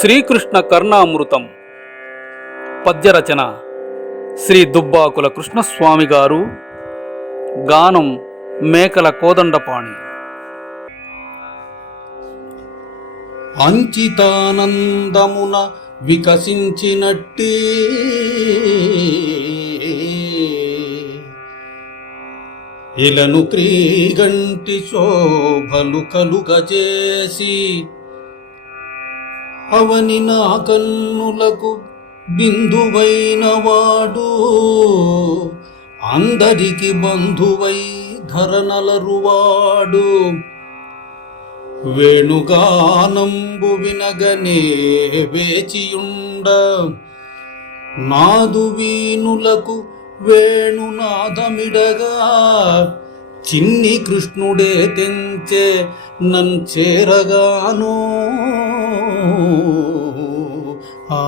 శ్రీకృష్ణ కర్ణామృతం. పద్యరచన శ్రీ దుబ్బాకుల కృష్ణస్వామి గారు. గానం మేకల కోదండపాణి. అంచితానందమున వికసించినట్టే ఇలను క్రీగంటి శోభలు కలుగజేసి అవని నా కన్నులకు బిందువైన వాడు. అందరికి బంధువై ధరనలరువాడు వేణుగానంబు వినగనే వేచియుండ నాదు వీణులకు వేణునాదమిడగా చిన్ని కృష్ణుడే తెంచే నన్ చేరగాను. ఆ